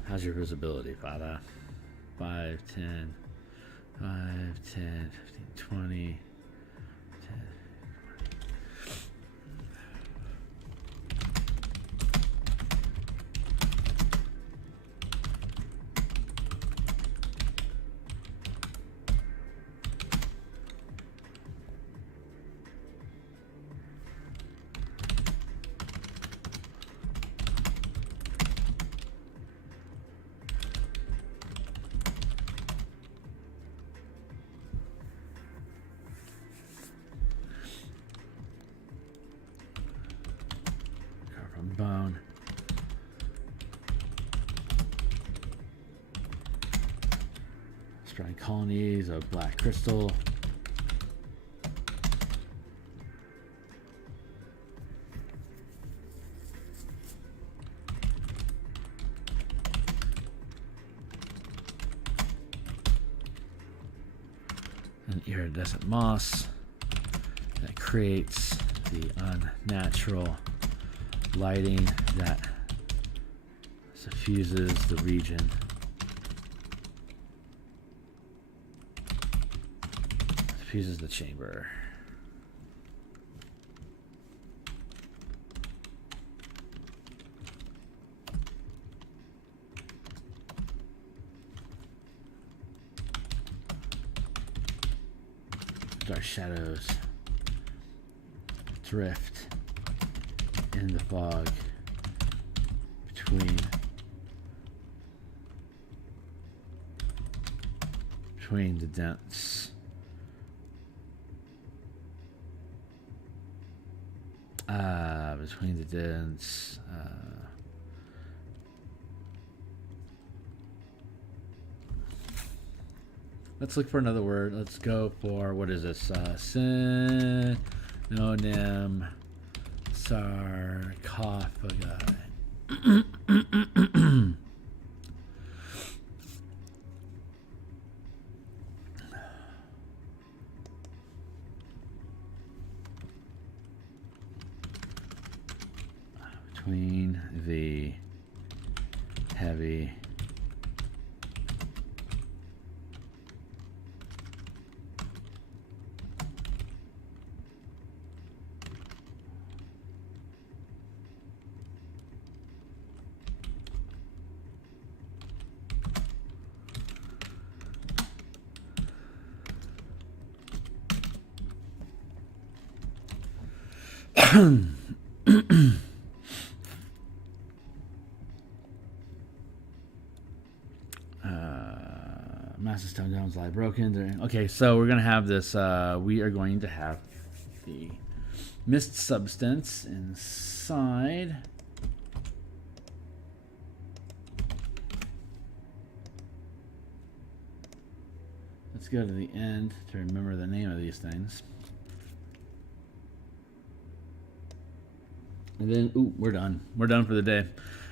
How's your visibility, Fada? 5, 10. 5, 10, 15, 20, 10. Dry colonies of black crystal. An iridescent moss that creates the unnatural lighting that suffuses the region. Suffuses the chamber. Dark shadows drift in the fog between the dents. Between the dents. Let's look for another word. Let's go for, what is this? Synonym sarcophagi. Between the heavy massive stone domes lie broken. Okay, so we're gonna have this. We are going to have the mist substance inside. Let's go to the end to remember the name of these things. And then, ooh, we're done. We're done for the day.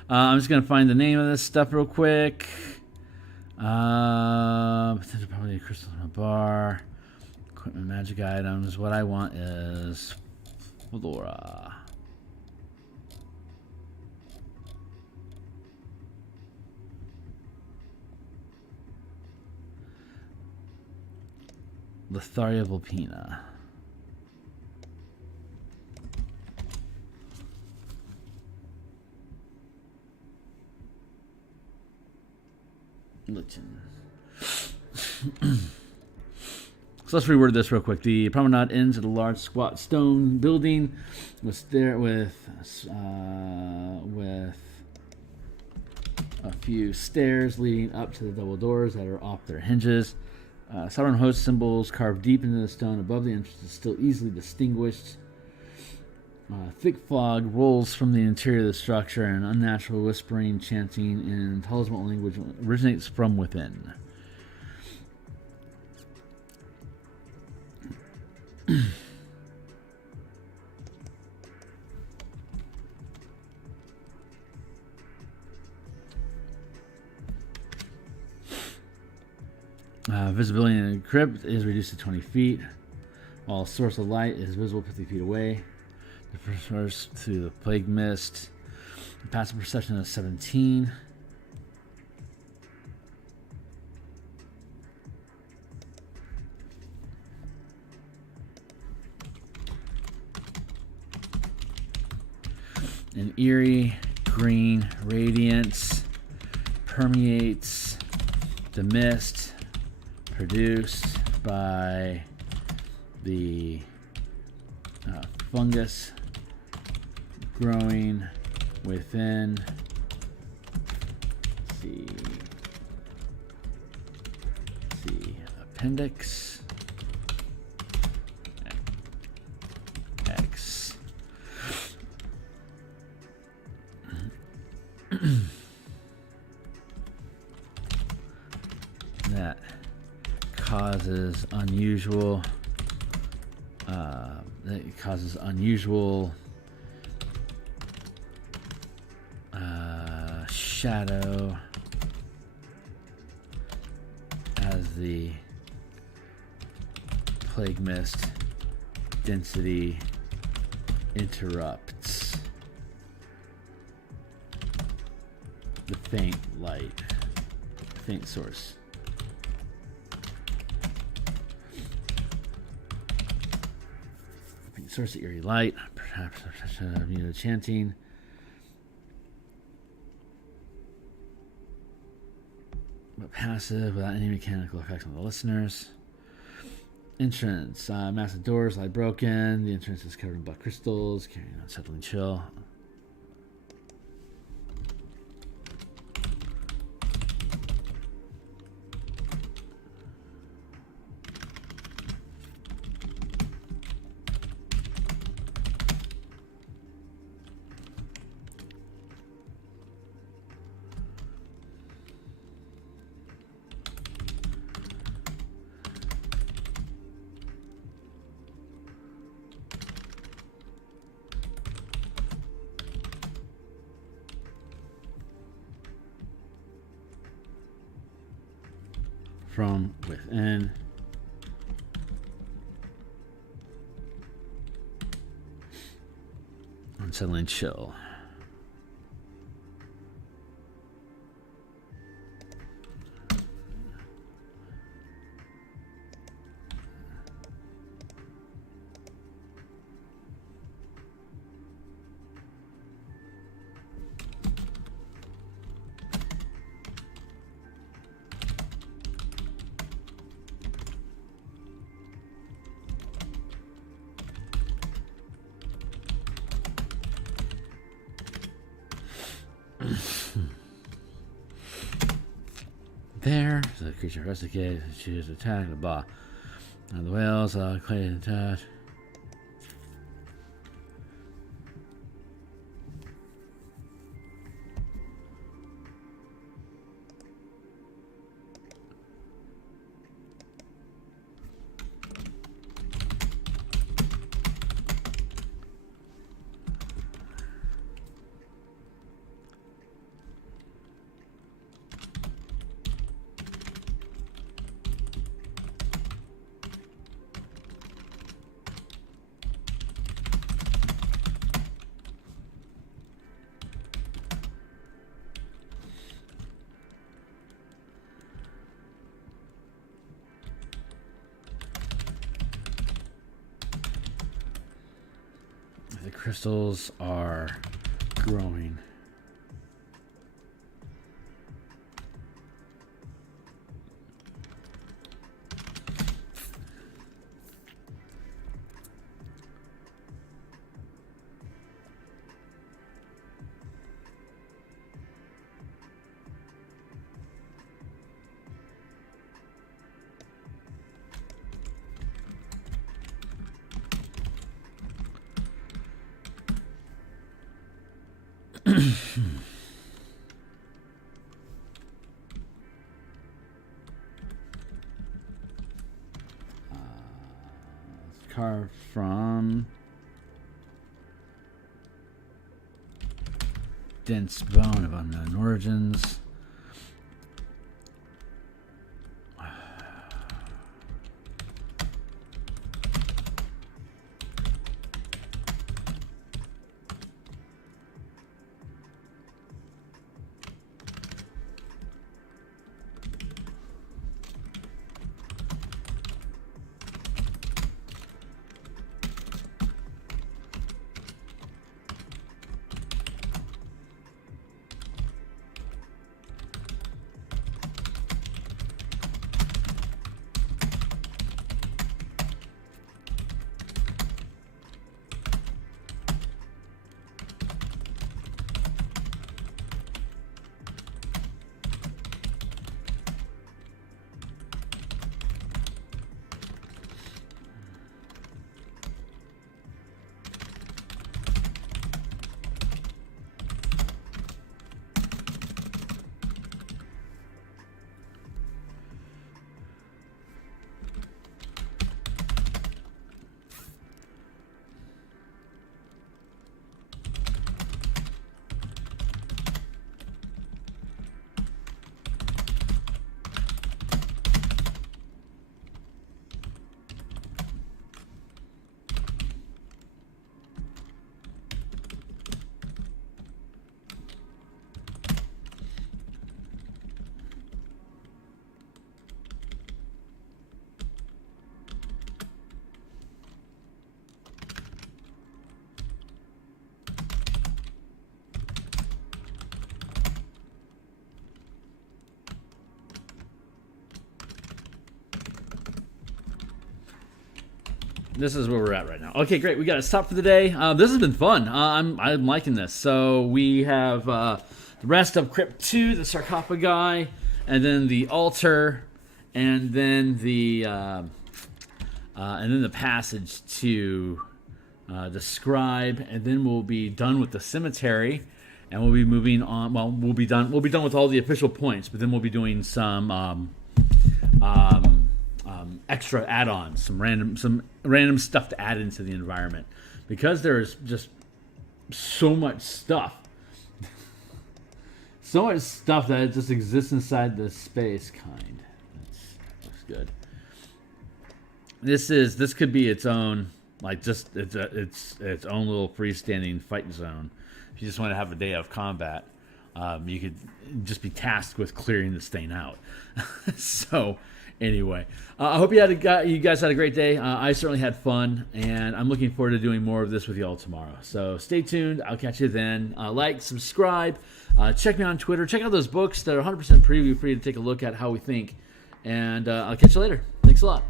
I'm just going to find the name of this stuff real quick. Probably a crystal Mabar. Equipment, magic items. What I want is Flora. Litharia vulpina. So let's reword this real quick. The promenade ends at a large squat stone building with a few stairs leading up to the double doors that are off their hinges. Sovereign host symbols carved deep into the stone above the entrance is still easily distinguished. Thick fog rolls from the interior of the structure, and unnatural whispering, chanting in an intelligible language originates from within. Visibility in the crypt is reduced to 20 feet, while source of light is visible 50 feet away. The first through the plague mist. Passive perception is 17. An eerie green radiance permeates the mist produced by the fungus growing within the appendix X. That causes unusual shadow as the plague mist density interrupts the faint source. Faint source of eerie light, perhaps chanting. But passive, without any mechanical effects on the listeners. Entrance, massive doors lie broken. The entrance is covered in black crystals, carrying an unsettling chill. From within. Unsettling chill. There, so the creature investigates, chooses attack, blah. And the whales, clay attack. The crystals are growing. Carved from dense bone of unknown origins. this is where we're at right now. Okay, great. We got to stop for the day. This has been fun. I'm liking this. So we have the rest of Crypt 2, the sarcophagi, and then the altar, and then the passage to the scribe, and then we'll be done with the cemetery, and we'll be moving on. Well, we'll be done with all the official points, but then we'll be doing some extra add-ons, some random stuff to add into the environment, because there's just so much stuff that it just exists inside this space. Looks good. This could be its own, like, just its own little freestanding fight zone. If you just want to have a day of combat, you could just be tasked with clearing this thing out. So anyway, I hope you guys had a great day. I certainly had fun, and I'm looking forward to doing more of this with y'all tomorrow. So stay tuned. I'll catch you then. Like, subscribe, check me on Twitter. Check out those books that are 100% preview free to take a look at how we think. And I'll catch you later. Thanks a lot.